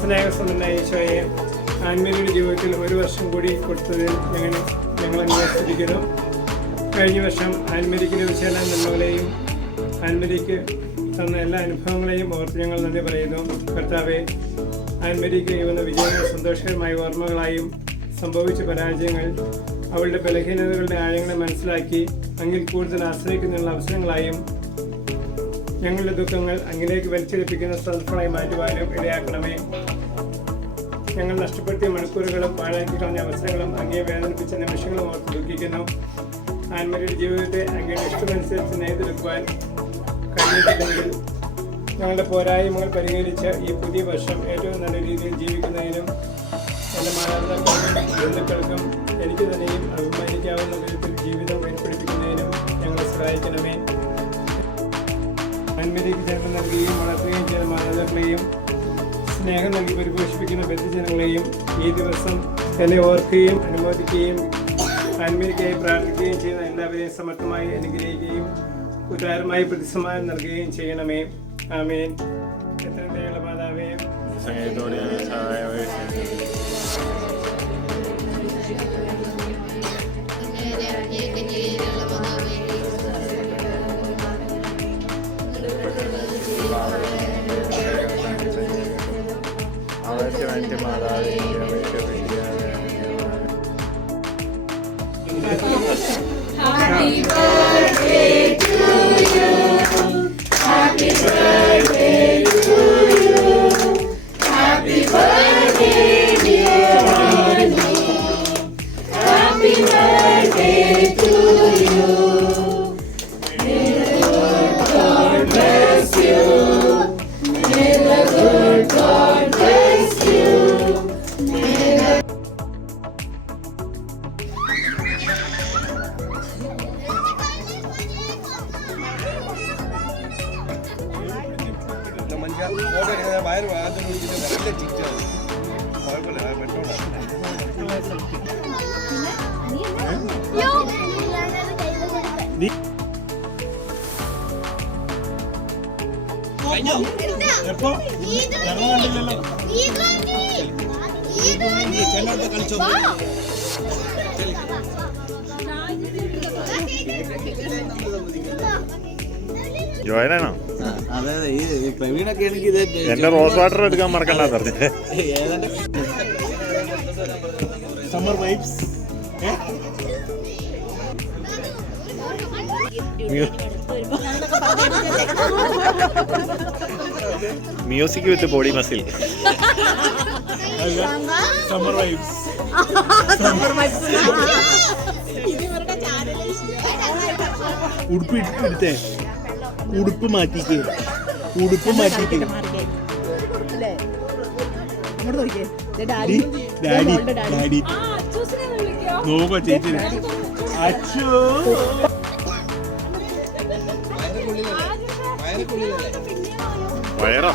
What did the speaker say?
സ്നേഹസമ്പന്നനായ ഈശോയെ, ആൻമേരിയുടെ ജീവിതത്തിൽ ഒരു വർഷം കൂടി കൊടുത്തതിൽ ഞങ്ങൾ അന്വേഷിച്ചിരിക്കുന്നു. കഴിഞ്ഞ വർഷം ആൻമേരിക്ക് ലഭിച്ച എല്ലാ നന്മകളെയും ആൻമേരിക്ക് തന്ന എല്ലാ അനുഭവങ്ങളെയും ഓർത്ത് ഞങ്ങൾ നന്ദി പറയുന്നു. കർത്താവെ, ആൻമേരിക്ക് കഴിയുന്ന വിജയങ്ങൾ സന്തോഷകരമായ ഓർമ്മകളായും സംഭവിച്ച പരാജയങ്ങൾ അവളുടെ ബലഹീനതകളുടെ ആഴങ്ങളെ മനസ്സിലാക്കി അങ്ങിൽ കൂടുതൽ ആശ്രയിക്കുന്നതിനുള്ള അവസരങ്ങളായും ഞങ്ങളുടെ ദുഃഖങ്ങൾ അങ്ങിലേക്ക് വലിച്ചെടുപ്പിക്കുന്ന സന്ദർഭങ്ങളായി മാറ്റുവാനും ഇടയാക്കണമേ. ഞങ്ങൾ നഷ്ടപ്പെടുത്തിയ മണിക്കൂറുകളും പാഴാക്കി കളഞ്ഞ അവസരങ്ങളും അങ്ങയെ വേദനിപ്പിച്ച നിമിഷങ്ങളും ഓർത്ത് ദുഃഖിക്കുന്നു. ആൻമേരിയുടെ ജീവിതത്തെ അങ്ങയുടെ ഇഷ്ടമനുസരിച്ച് നെയ്തെടുക്കുവാൻ കഴിഞ്ഞിട്ടില്ലെങ്കിൽ ഞങ്ങളുടെ പോരായ്മകൾ പരിഹരിച്ച് ഈ പുതിയ വർഷം ഏറ്റവും നല്ല രീതിയിൽ ജീവിക്കുന്നതിനും എൻ്റെ മാതാപിതാക്കൾക്കും ബന്ധുക്കൾക്കും എനിക്ക് തന്നെയും അഭിമാനിക്കാവുന്ന വിധത്തിൽ ജീവിതം ഏർപ്പെടുപ്പിക്കുന്നതിനും ഞങ്ങളെ സഹായിക്കണമേ. ആൻമേരിക്ക് ജന്മം നൽകുകയും വളർത്തുകയും ചെയ്ത മാതാപിതാക്കളെയും സ്നേഹം നൽകി പരിപോഷിപ്പിക്കുന്ന ബന്ധുജനങ്ങളെയും ഈ ദിവസം എന്നെ ഓർക്കുകയും അനുമോദിക്കുകയും ആൻമേരിക്കായി പ്രാർത്ഥിക്കുകയും ചെയ്യുന്ന എല്ലാവരെയും സമർത്ഥമായി അനുഗ്രഹിക്കുകയും ഉദാരമായി പ്രതിസമ്മാനം നൽകുകയും ചെയ്യണമേ. ആമേൻ. എത്രയും ദയുള്ള മാതാവേ, അവർക്ക് മാതാവേ, Happy birthday to you. Happy birthday to you. Happy birthday dear Annie. Happy birthday to you. May the good God bless you. May the good God bless you. May the വയറ് ആദ്യം വിളിച്ചിട്ട് നല്ല ചിറ്റാണ്. കുഴപ്പമില്ല, പെട്ടോളാം. എപ്പോ ചെല്ലോട്ട് കളിച്ചോ. ജോയനാണോ? അതെ അതെ, ഈ പ്രവീണൊക്കെ എനിക്ക് എന്റെ റോസ് വാട്ടർ എടുക്കാൻ മറക്കണ്ട പറഞ്ഞു. Summer vibes. Music with body muscle. Summer vibes. ഉടുപ്പ് എടുത്തേ, ഉടുപ്പ് മാറ്റിക്ക്, ഉടുപ്പ് മാറ്റിക്ക്. ഡാഡി ഡാഡി നോക്കോ ചേച്ചി. അച്ഛോ വയറോ